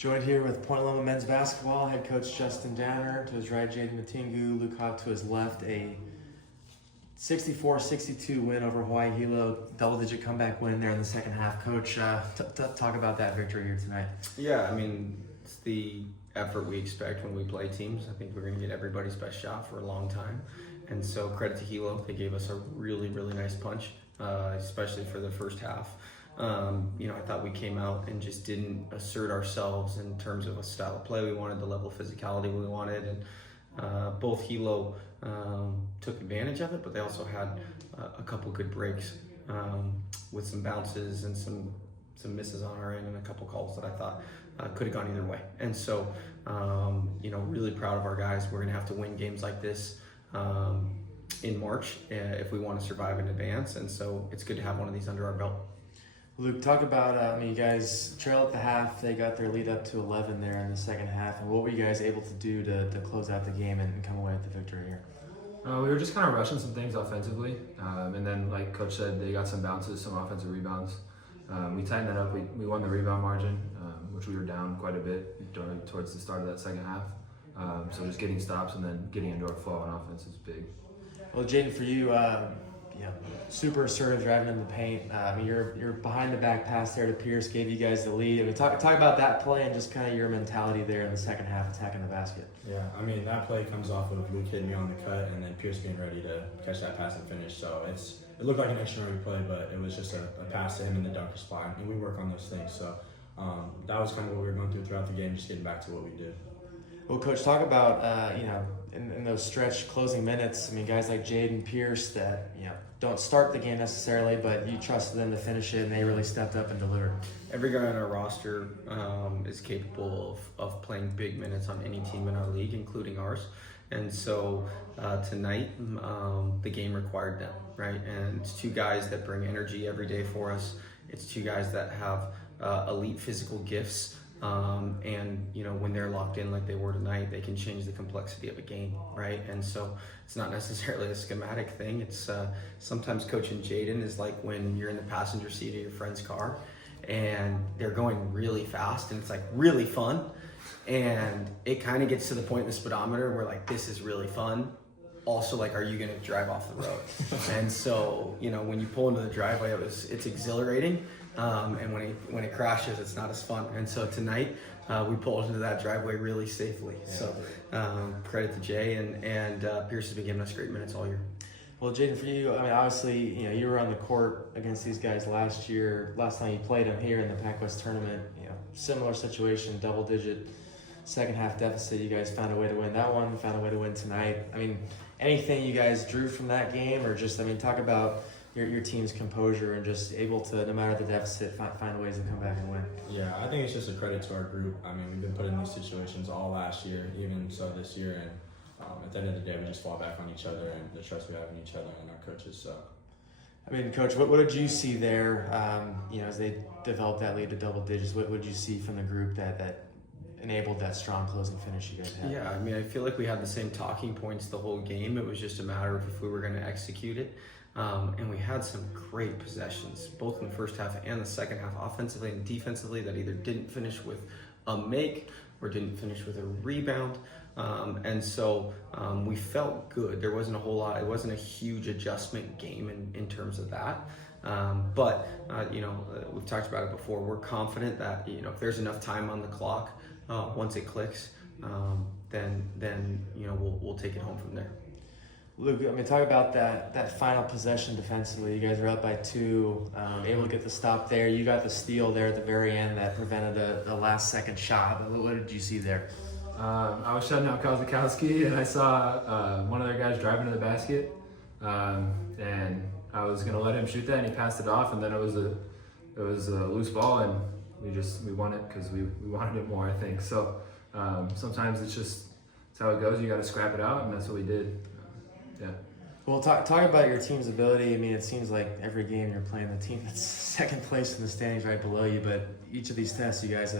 Joined here with Point Loma men's basketball, head coach Justin Downer. To his right, Jaden Matingu. Luke Hobb to his left. A 64-62 win over Hawaii Hilo. Double-digit comeback win there in the second half. Coach, talk about that victory here tonight. Yeah, I mean, it's the effort we expect when we play teams. I think we're going to get everybody's best shot for a long time. And so credit to Hilo. They gave us a really, really nice punch, especially for the first half. I thought we came out and just didn't assert ourselves in terms of a style of play we wanted, the level of physicality we wanted, and both Hilo took advantage of it, but they also had a couple good breaks with some bounces and some misses on our end and a couple calls that I thought could have gone either way. And so, really proud of our guys. We're going to have to win games like this in March if we want to survive in advance, and so it's good to have one of these under our belt. Luke, talk about, you guys trail at the half. They got their lead up to 11 there in the second half. And what were you guys able to do to close out the game and come away with the victory here? We were just kind of rushing some things offensively. And then, like Coach said, they got some bounces, some offensive rebounds. We tightened that up. We won the rebound margin, which we were down quite a bit towards the start of that second half. So just getting stops and then getting into our flow on offense is big. Well, Jaden, for you, super assertive driving in the paint. You're behind the back pass there to Pierce, gave you guys the lead. Talk about that play and just kind of your mentality there in the second half, attacking the basket. Yeah, that play comes off of Luke hitting me on the cut and then Pierce being ready to catch that pass and finish. So it looked like an extraordinary play, but it was just a pass to him in the dunker spot, and we work on those things. So that was kind of what we were going through throughout the game, just getting back to what we do. Well, Coach, talk about in those stretch closing minutes. Guys like Jaden, Pierce that don't start the game necessarily, but you trusted them to finish it, and they really stepped up and delivered. Every guy on our roster is capable of playing big minutes on any team in our league, including ours. And so tonight, the game required them, right? And it's two guys that bring energy every day for us. It's two guys that have elite physical gifts. When they're locked in like they were tonight, they can change the complexity of a game, right? And so it's not necessarily a schematic thing. It's sometimes coaching Jaden is like when you're in the passenger seat of your friend's car and they're going really fast and it's like really fun. And it kind of gets to the point in the speedometer where like, this is really fun. Also, like, are you going to drive off the road? And so, when you pull into the driveway, it's exhilarating. And when it crashes, it's not as fun. And so tonight, we pulled into that driveway really safely. Yeah. So credit to Jay and Pierce has been giving us great minutes all year. Well, Jaden, for you, obviously, you were on the court against these guys last year. Last time you played them here in the Pac-West tournament, similar situation, double-digit second half deficit. You guys found a way to win that one, found a way to win tonight. Anything you guys drew from that game, or just, talk about your team's composure and just able to, no matter the deficit, find ways to come back and win. Yeah, I think it's just a credit to our group. We've been put in these situations all last year, even so this year, and at the end of the day, we just fall back on each other and the trust we have in each other and our coaches. So, Coach, what did you see there? As they developed that lead to double digits, what would you see from the group that enabled that strong closing finish you guys had? Yeah, I feel like we had the same talking points the whole game. It was just a matter of if we were going to execute it. And we had some great possessions, both in the first half and the second half, offensively and defensively, that either didn't finish with a make or didn't finish with a rebound. And so we felt good. There wasn't a whole lot. It wasn't a huge adjustment game in terms of that. But we've talked about it before. We're confident that, if there's enough time on the clock, once it clicks, then we'll take it home from there. Luke, talk about that final possession defensively. You guys are up by 2, able to get the stop there. You got the steal there at the very end that prevented the last second shot. What did you see there? I was shutting out Kozakowski, and I saw one of their guys driving to the basket, and I was going to let him shoot that, and he passed it off, and then it was a loose ball, and we won it because we wanted it more, I think. So sometimes it's how it goes. You got to scrap it out, and that's what we did. Yeah. Well, talk about your team's ability. It seems like every game you're playing the team that's second place in the standings right below you, but each of these tests you guys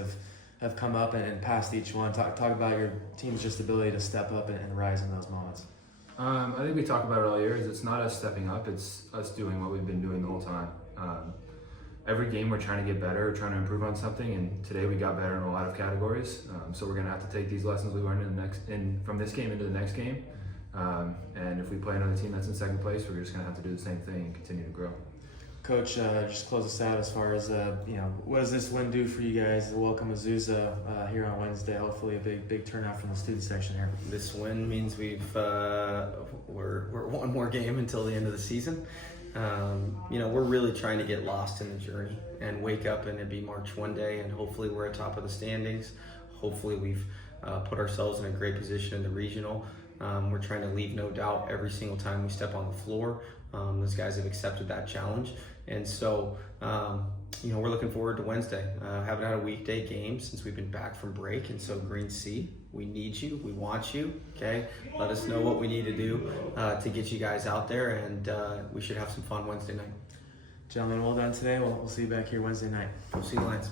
have come up and passed each one. Talk about your team's just ability to step up and rise in those moments. I think we talk about it all year. It's not us stepping up; it's us doing what we've been doing the whole time. every game we're trying to get better, we're trying to improve on something, and today we got better in a lot of categories. So we're gonna have to take these lessons we learned from this game into the next game. And if we play another team that's in second place, we're just gonna have to do the same thing and continue to grow. Coach, just close us out as far as what does this win do for you guys? Welcome Azusa here on Wednesday. Hopefully, a big turnout from the student section here. This win means we're one more game until the end of the season. We're really trying to get lost in the journey and wake up and it be March one day, and hopefully we're at top of the standings. Hopefully we've put ourselves in a great position in the regional. We're trying to leave no doubt every single time we step on the floor. Those guys have accepted that challenge, and so we're looking forward to Wednesday. Haven't had a weekday game since we've been back from break, and so Green Sea, we need you, we want you. Okay, let us know what we need to do to get you guys out there, and we should have some fun Wednesday night. Gentlemen, well done today. We'll see you back here Wednesday night. We'll see you, Lions.